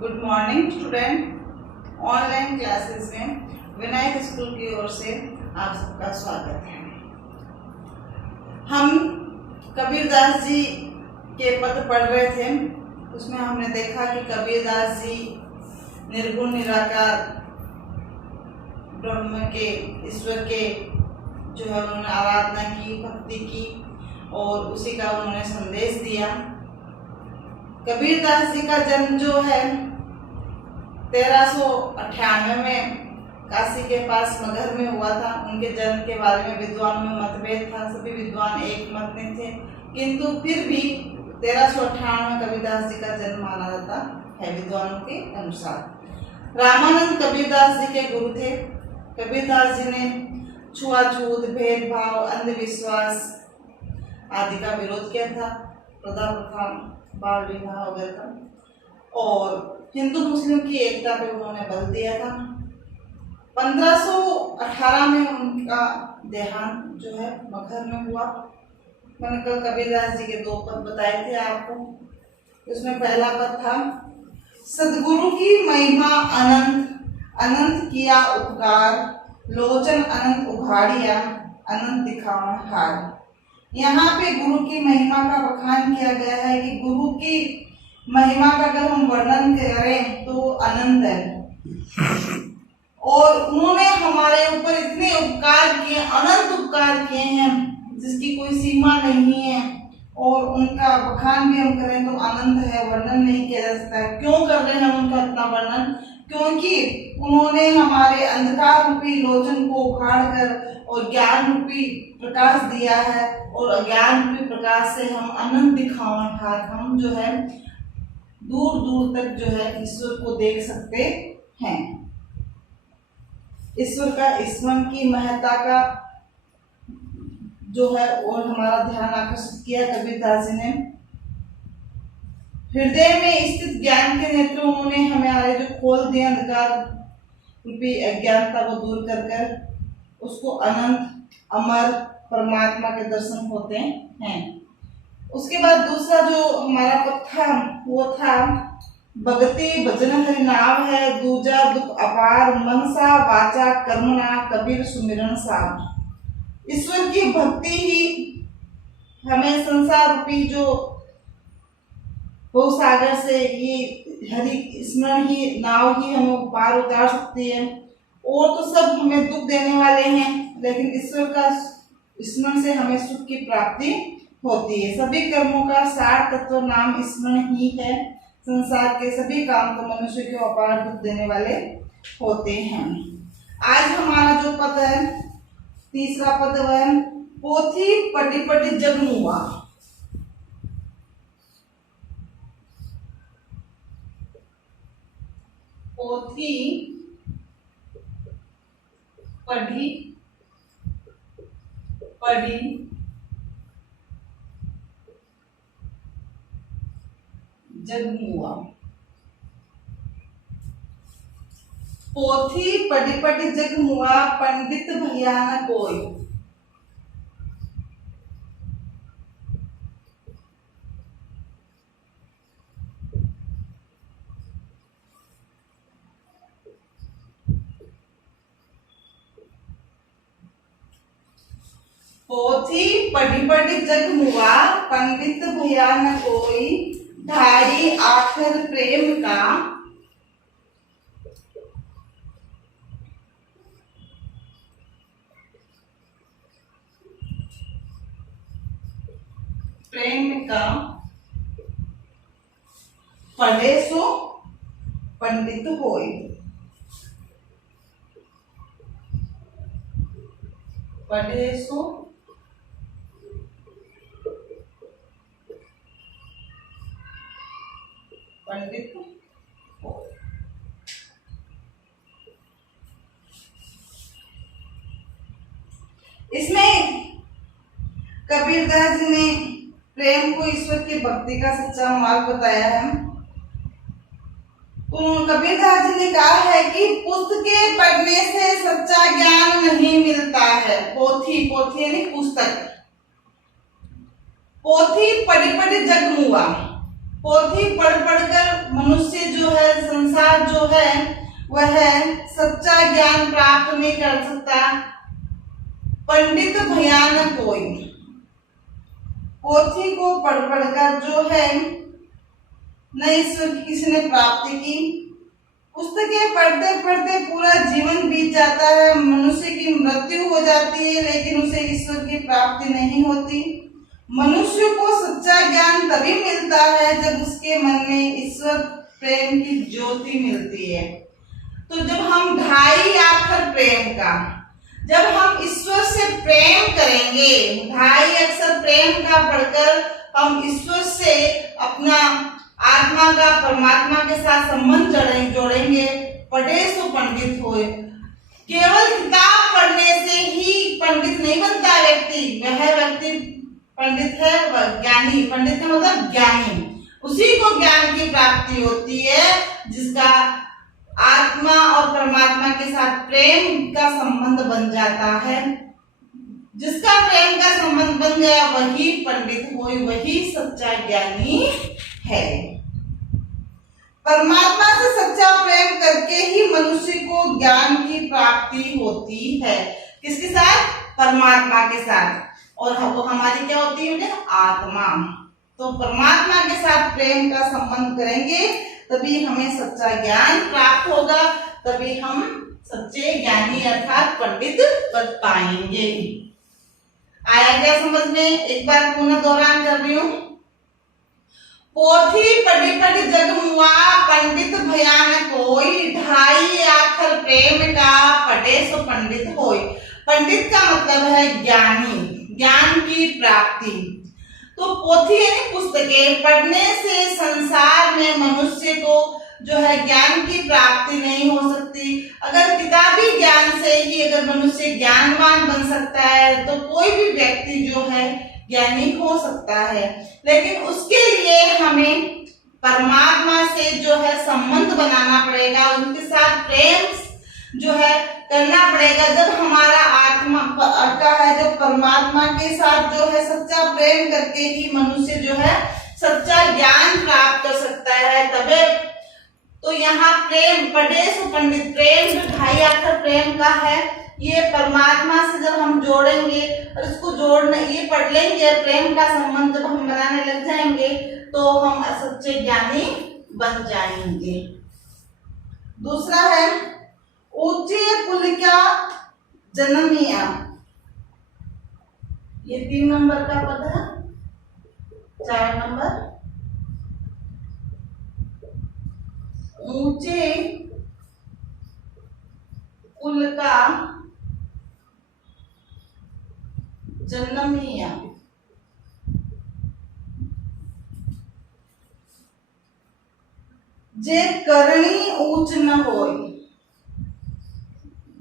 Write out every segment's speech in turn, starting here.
Good morning student. Online classes में Vinayak school की ओर से आप सबका स्वागत है। हम कबीरदास जी के पद पढ़ रहे थे। उसमें हमने देखा कि कबीरदास जी निर्गुण निराकार ब्रह्म के, ईश्वर के जो है उन्होंने आराधना की, भक्ति की और उसी का उन्होंने संदेश दिया। कबीरदास जी का जन्म जो है 1398 में काशी के पास मगहर में हुआ था। उनके जन्म के बारे में विद्वानों में मतभेद था, सभी विद्वान एक मत में थे, किंतु फिर भी 1398 में कबीरदास जी का जन्म माना जाता है विद्वानों के अनुसार। रामानंद कबीरदास जी के गुरु थे। कबीरदास जी ने छुआछूत, भेदभाव, अंधविश्वास आदि का विरोध किया था, प्रथा प्रथा, बाल विवाह वगैरह का, और हिंदू मुस्लिम की एकता पे उन्होंने बल दिया था। 1518 में उनका देहांत जो है मगहर में हुआ। मैंने कल कबीरदास जी के 2 पद बताए थे आपको। उसमें पहला पद था, सदगुरु की महिमा अनंत, अनंत किया उपकार, लोचन अनंत उघाड़िया, अनंत दिखावन हार। यहाँ पे गुरु की महिमा का बखान किया गया है कि गुरु की महिमा का अगर हम वर्णन करें तो अनंत है, और उन्होंने हमारे ऊपर इतने उपकार किए, अनंत उपकार किए हैं जिसकी कोई सीमा नहीं है, और उनका बखान भी हम करें तो अनंत है, वर्णन नहीं किया जा सकता है। क्यों कर रहे हैं उनका इतना वर्णन? क्योंकि उन्होंने हमारे अंधकार रूपी लोचन को उखाड़ कर और ज्ञान रूपी प्रकाश दिया है, और अज्ञान रूपी प्रकाश से हम अनंत दिखावन हार, हम जो है दूर दूर तक जो है ईश्वर को देख सकते हैं। ईश्वर का स्मरण की महत्ता का जो है और हमारा ध्यान आकर्षित किया कबीरदास जी ने। हृदय में स्थित ज्ञान के नेत्र उन्होंने हमारे जो खोल दिए अंधकार रूपी अज्ञानता को दूर कर कर उसको अनंत अमर परमात्मा के दर्शन होते हैं। उसके बाद दूसरा जो हमारा पद था वो था, भगति भजन हरि नाम है, दूजा दुख अपार, मनसा वाचा कर्मणा कबीर सुमिरन सार। ईश्वर की भक्ति ही हमें संसार रूपी जो भवसागर से ये हरि स्मरण ही नाव ही हमें पार उतार सकती है। और तो सब हमें दुख देने वाले हैं, लेकिन ईश्वर का स्मरण से हमें सुख की प्राप्ति होती है। सभी कर्मों का सार तत्व नाम स्मरण ही है। संसार के सभी काम तो मनुष्य को अपार दुख देने वाले होते हैं। आज हमारा जो पद है, तीसरा पद वह पोथी पटी पटी जगमुआ। पोथी पढ़ी पढ़ी जगमुआ। पोथी पढ़ी पढ़ी जगमुआ, पंडित भैया न कोई। पोथी पढ़ी पढ़ी जगमुआ, पंडित भैया न कोई, ढाई आखिर प्रेम का, प्रेम का पढ़े सो पंडित होई। पढ़े सो पंडित हो। इसमें कबीरदास जी ने प्रेम को ईश्वर की भक्ति का सच्चा मार्ग बताया है। तो कबीरदास जी ने कहा है कि पुस्तकें पढ़ने से सच्चा ज्ञान नहीं मिलता है। पोथी, पोथी यानी पुस्तक। पोथी पढ़ी पढ़ी जगमुआ, पोथी पढ़ पढ़कर मनुष्य जो है, संसार जो है वह सच्चा ज्ञान प्राप्त नहीं कर सकता। पंडित भयानक कोई। पोथी को पढ़ पढ़कर जो है न ईश्वर की किसी ने प्राप्ति की। पुस्तकें पढ़ते पढ़ते पूरा जीवन बीत जाता है, मनुष्य की मृत्यु हो जाती है, लेकिन उसे ईश्वर की प्राप्ति नहीं होती। मनुष्य को सच्चा ज्ञान तभी मिलता है जब उसके मन में ईश्वर प्रेम की ज्योति मिलती है। तो जब हम ढाई आखर प्रेम का, जब हम ईश्वर से प्रेम करेंगे, ढाई अक्षर प्रेम का पढ़कर हम ईश्वर से अपना आत्मा का परमात्मा के साथ संबंध जोड़ेंगे। पढ़े सो पंडित होए। केवल किताब पढ़ने से ही पंडित नहीं बनता व्यक्ति, वह व्यक्ति पंडित है, वह ज्ञानी। पंडित का मतलब ज्ञानी, उसी को ज्ञान की प्राप्ति होती है जिसका आत्मा और परमात्मा के साथ प्रेम का संबंध बन जाता है। जिसका प्रेम का संबंध बन गया वही पंडित होए, वही सच्चा ज्ञानी है। परमात्मा से सच्चा प्रेम करके ही मनुष्य को ज्ञान की प्राप्ति होती है। किसके साथ? परमात्मा के साथ। और वो हमारी क्या होती है? आत्मा। तो परमात्मा के साथ प्रेम का संबंध करेंगे तभी हमें सच्चा ज्ञान प्राप्त होगा, तभी हम सच्चे ज्ञानी अर्थात पंडित बन पाएंगे। आया क्या समझ में? एक बार पुनः दोहरान कर रही हूँ। पोथी पढ़ी पढ़ी जग मुआ, पंडित भयानक कोई, ढाई आखर प्रेम का पढ़े सो पंडित होय। पंडित का मतलब है ज्ञानी, ज्ञान की प्राप्ति। तो पोथी यानी पुस्तकें पढ़ने से संसार में मनुष्य को जो है ज्ञान की प्राप्ति नहीं हो सकती। अगर किताबी ज्ञान से ही अगर मनुष्य ज्ञानवान बन सकता है तो कोई भी व्यक्ति जो है ज्ञानी हो सकता है, लेकिन उसके लिए हमें परमात्मा से जो है संबंध बनाना पड़ेगा, उनके साथ प्रेम जो है करना पड़ेगा। जब हमारा आत्मा का है, जब परमात्मा के साथ जो है सच्चा प्रेम करके ही मनुष्य जो है सच्चा ज्ञान प्राप्त कर सकता है। तबे तो यहाँ प्रेम पढ़े सो पंडित, प्रेम जो ढाई आखर प्रेम का है, ये परमात्मा से जब हम जोड़ेंगे और इसको जोड़ने ये पढ़ लेंगे, प्रेम का संबंध जब हम बनाने लग जाएंगे तो हम सच्चे ज्ञानी बन जाएंगे। दूसरा है ऊंचे कुल का जन्मिया। ये 3 नंबर का पद है। 4 नंबर ऊंचे कुल का जन्मिया। जे करणी ऊंच न होय,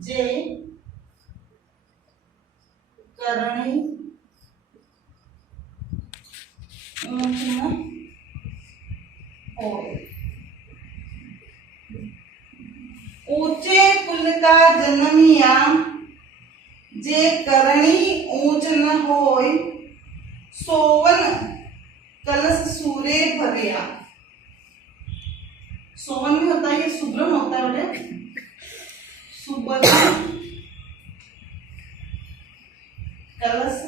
जे करणी ऊंच न होय। ऊंचे कुल का जन्मिया, जे करणी ऊंच न होय, सोवन कलश सूरे भरिया। सोवन भी होता है, ये सुब्रम होता है बेटे, सुब्रम कलश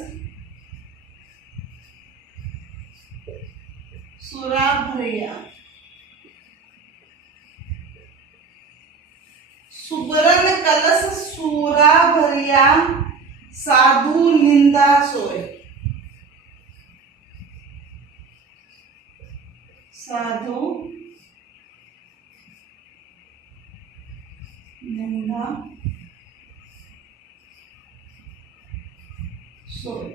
सूरा भरिया। सुबरन कलश सूरा भरिया, साधु निंदा सोए। साधु निंदा सोए।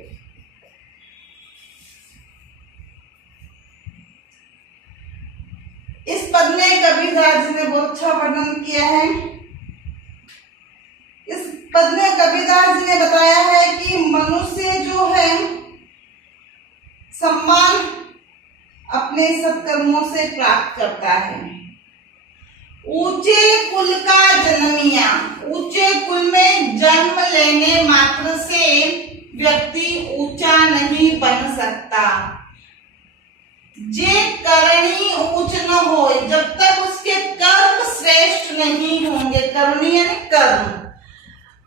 इस पद में कबीरदास जी ने बहुत अच्छा वर्णन किया है। इस पद में कबीरदास जी ने बताया है कि मनुष्य जो है सम्मान अपने सत्कर्मों से प्राप्त करता है। ऊंचे कुल का जन्मिया, ऊंचे कुल में जन्म लेने मात्र से व्यक्ति ऊंचा नहीं बन सकता। जे करणी ऊंच न हो, जब तक उसके कर्म श्रेष्ठ नहीं होंगे। करणी यानी कर्म।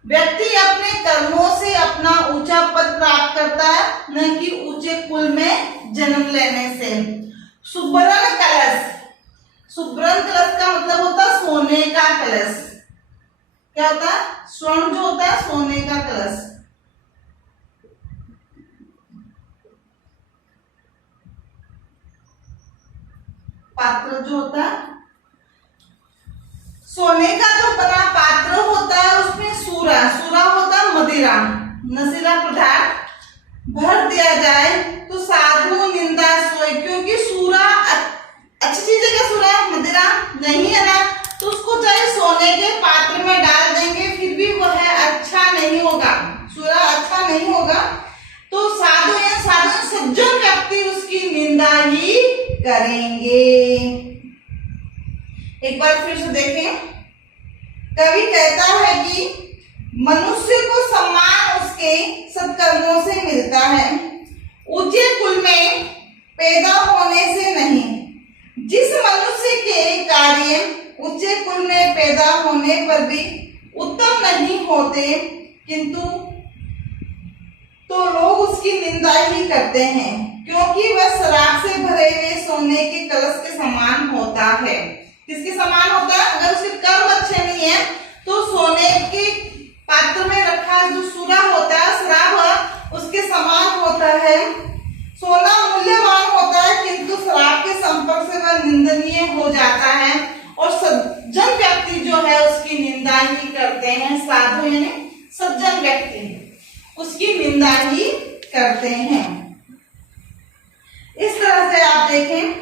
व्यक्ति अपने कर्मों से अपना ऊंचा पद प्राप्त करता है, न कि ऊंचे कुल में जन्म लेने से। सुब्रण कलश, सुब्रण कलश का मतलब होता है सोने का कलश। क्या होता है? स्वर्ण जो होता है सोने का कलश। पात्र जो होता है सोने का जो बना पात्र होता है उसमें सूरा, सूरा होता है मदिरा, नशीला पदार्थ भर दिया जाए तो साधु निंदा सोए। क्योंकि सूरा अच्छी चीज है क्या? सूरा मदिरा नहीं है ना, तो उसको चाहे सोने के पात्र में डाल देंगे फिर भी वह अच्छा नहीं होगा, सूरा अच्छा नहीं होगा। तो साधु या साधु सज्जन व्यक्ति उसकी निंदा ही करेंगे। एक बार फिर से देखें। कवि कहता है कि मनुष्य को सम्मान उसके सत्कर्मों से मिलता है, ऊंचे कुल में पैदा होने से नहीं। जिस मनुष्य के कार्य ऊंचे कुल में पैदा होने पर भी उत्तम नहीं होते, किंतु तो लोग उसकी निंदा ही करते हैं, क्योंकि वह शराब से भरे हुए सोने के कलश के समान होता है। किसके समान होता है? अगर उसके कर्म अच्छे नहीं है तो सोने के पात्र में रखा जो सूरा होता है, शराब, उसके समान होता है। सोना मूल्यवान होता है, किंतु शराब के संपर्क से वह निंदनीय हो जाता है और सज्जन व्यक्ति जो है उसकी निंदा ही करते हैं। साधु यानी सज्जन व्यक्ति उसकी निंदा ही करते हैं। इस तरह से आप देखें,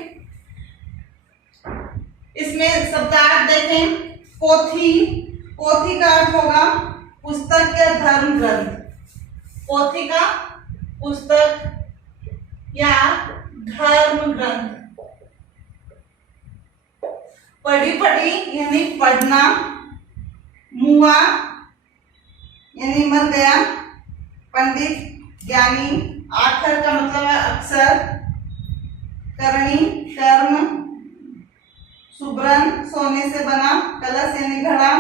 इसमें शब्दार्थ देखें। पोथी, पोथी का अर्थ होगा पुस्तक या धर्म ग्रंथ। पोथी का पुस्तक या धर्म ग्रंथ। पढ़ी पढ़ी यानी पढ़ना, मुआ यानी मर गया, पंडित ज्ञानी, आखर का मतलब है अक्षर, करणी कर्म, सुब्रन सोने से बना, कलश यानी घड़ा,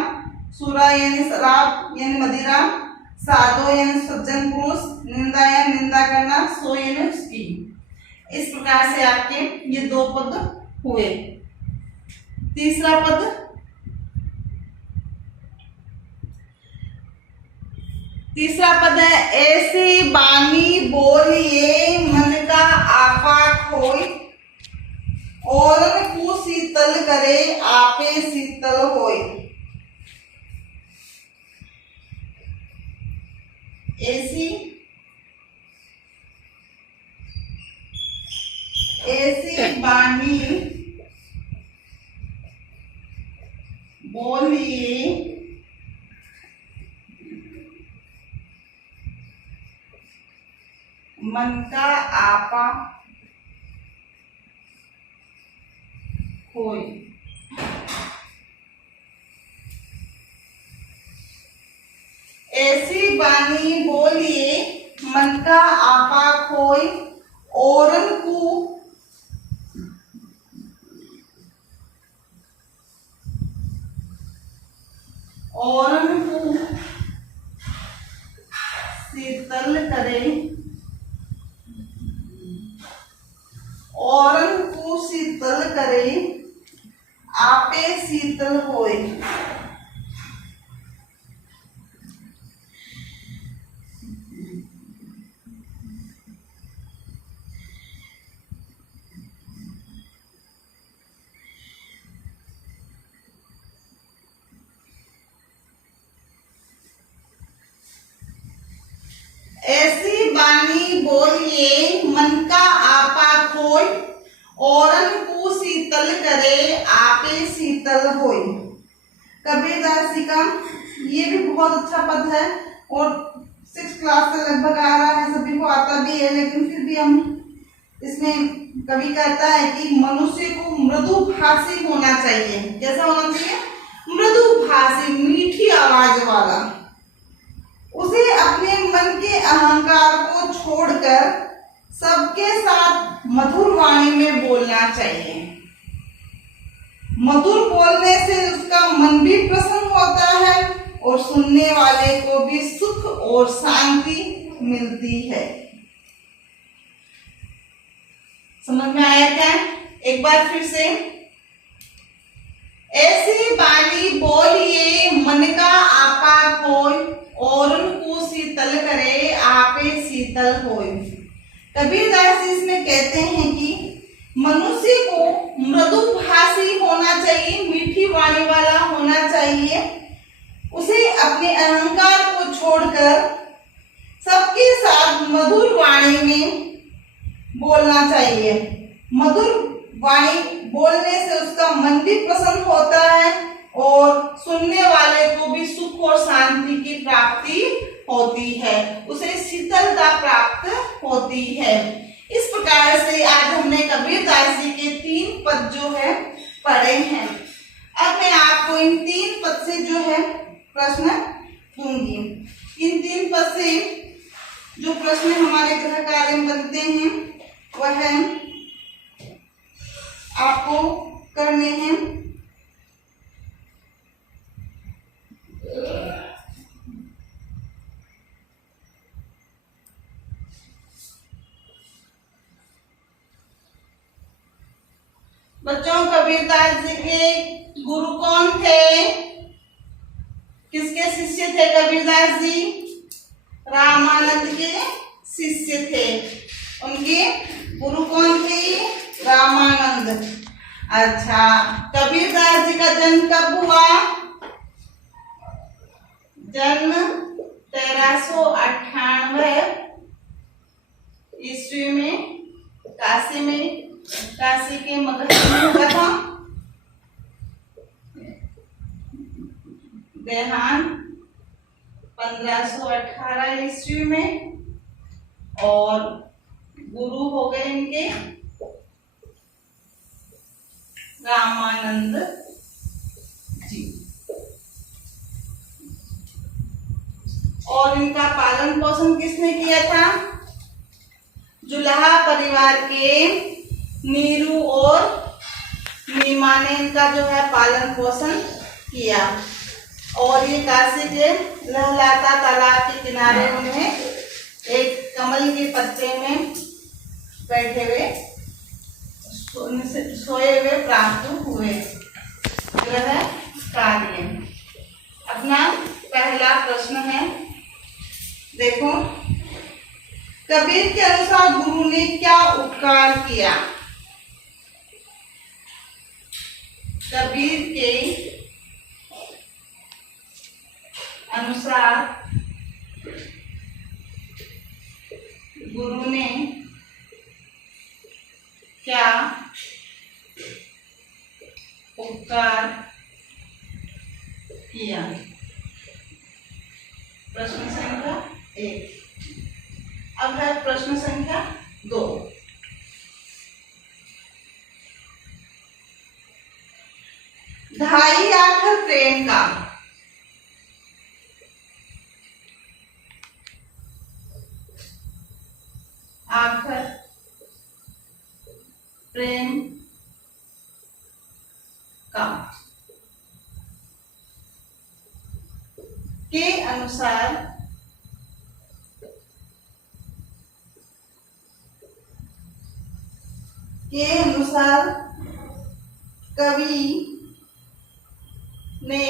सूरा यानी शराब यानी मदिरा, साधो यानी सज्जन पुरुष, निंदा या निंदा करना, सो यानी उसकी। इस प्रकार से आपके ये दो पद हुए। तीसरा पद, तीसरा पद है ऐसी बानी बोलिए मन का आपा खोई, औरन को शीतल करे आपे शीतल होय। ऐसी ऐसी बानी बोलिए मन का आपा खोई। ऐसी बानी बोलिए मन का आपा खोई, औरन को शीतल करे, औरन को शीतल करे आपे शीतल होए। ऐसी बानी बोलिए मन का आपा खोई, औरन को शीतल करे आपे शीतल होय। कबीरदास जी का ये भी बहुत अच्छा पद है और 6th क्लास से लगभग आ रहा है, सभी को आता भी है, लेकिन फिर भी हम इसमें कवि कहता है कि मनुष्य को मृदु भाषी होना चाहिए। कैसा होना चाहिए? मृदु भाषी, मीठी आवाज वाला। उसे अपने मन के अहंकार को छोड़कर सबके सबके साथ मधुर वाणी में बोलना चाहिए। मधुर बोलने से उसका मन भी प्रसन्न होता है और सुनने वाले को भी सुख और शांति मिलती है। समझ में आया क्या? एक बार फिर से, ऐसी बानी बोलिए मन का आपा कोई, और उनको शीतल करे आपे शीतल होय। कबीरदास जी इसमें कहते हैं कि मनुष्य को मृदुभाषी होना चाहिए, मीठी वाणी वाला होना चाहिए। उसे अपने अहंकार को छोड़कर सबके साथ मधुर वाणी में बोलना चाहिए। मधुर वाणी बोलने से उसका मन भी प्रसन्न होता है और सुनने वाले को भी सुख और शांति की प्राप्ति होती है, उसे शीतलता प्राप्त होती है। इस प्रकार से आज हमने कबीरदास जी के 3 पद जो है पढ़े हैं। अब मैं आपको इन 3 पद से जो है प्रश्न दूंगी। इन 3 पद से जो प्रश्न हमारे गृह कार्य में बनते हैं वह आपको करने हैं। बच्चों, कबीरदास जी के गुरु कौन थे? किसके शिष्य थे कबीरदास जी? रामानंद के शिष्य थे। उनके गुरु कौन थे? रामानंद। अच्छा, कबीरदास जी का जन्म कब हुआ? जन्म 1398 ईस्वी में काशी के मगध में हुआ था। देहांत 1518 ईस्वी में, और गुरु हो गए इनके रामानंद जी। और इनका पालन पोषण किसने किया था? जुलाहा परिवार के नीरू और नीमा ने इनका जो है पालन पोषण किया। और ये काशी के लहलाता तालाब के किनारे उन्हें एक कमल के पत्ते में बैठे हुए सोए हुए प्राप्त हुए। ग्रह कार्य। अपना पहला प्रश्न है, देखो, कबीर के अनुसार गुरु ने क्या उपकार किया? कबीर के अनुसार गुरु ने क्या उपकार किया? प्रश्न संख्या 1। अब है प्रश्न संख्या 2। ढाई आखर प्रेम का। आखर प्रेम का के अनुसार कवि ने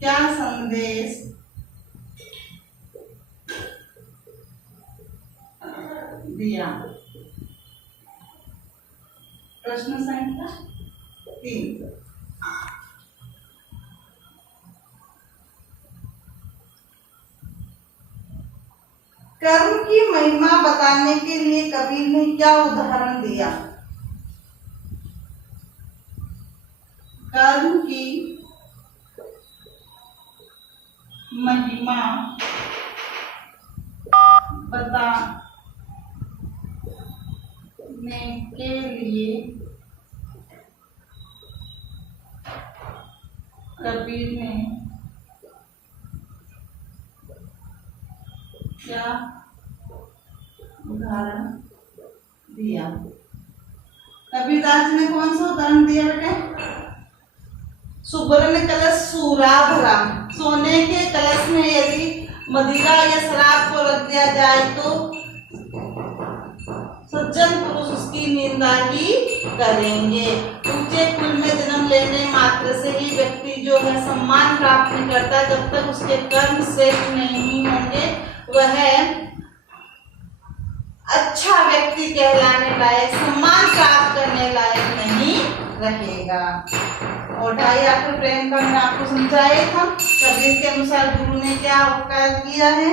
क्या संदेश दिया? प्रश्न संख्या 3। कर्म की महिमा बताने के लिए कबीर ने क्या उदाहरण दिया? कर्म की महिमा बताने के लिए कबीर ने क्या उदाहरण दिया? कबीरदास जी ने कौन सा उदाहरण दिया बेटे? सुवर्ण कलश सूरा भरा। सोने के कलश में यदि मदिरा या शराब को रख दिया जाए तो सज्जन पुरुष उसकी निंदा ही करेंगे। ऊंचे कुल में जन्म लेने मात्र से ही व्यक्ति जो है सम्मान प्राप्त नहीं करता। जब तक उसके कर्म श्रेष्ठ नहीं होंगे वह अच्छा व्यक्ति कहलाने लायक, सम्मान प्राप्त करने लायक नहीं रहेगा। और ढाई आखिर प्रेम का मैंने आपको समझाया था। कबीर के अनुसार गुरु ने क्या उपकार किया है।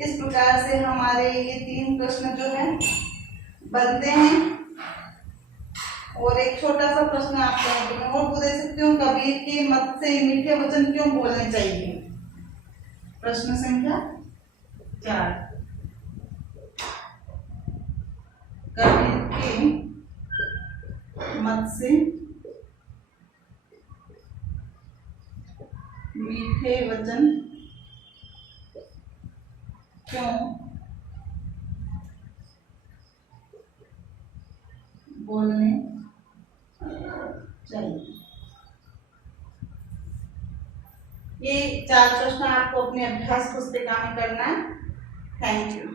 इस प्रकार से हमारे ये 3 प्रश्न जो है बनते हैं। और एक छोटा सा प्रश्न आपके हैं कि मैं और पूछ सकती हूँ, कबीर के मत से मीठे वचन क्यों बोलने चाहिए? प्रश्न संख्या 4। कबीर के मत से मीठे वचन क्यों बोलने चाहिए? ये 4 प्रश्न आपको अपने अभ्यास पुस्तिका में करना है। Thank you.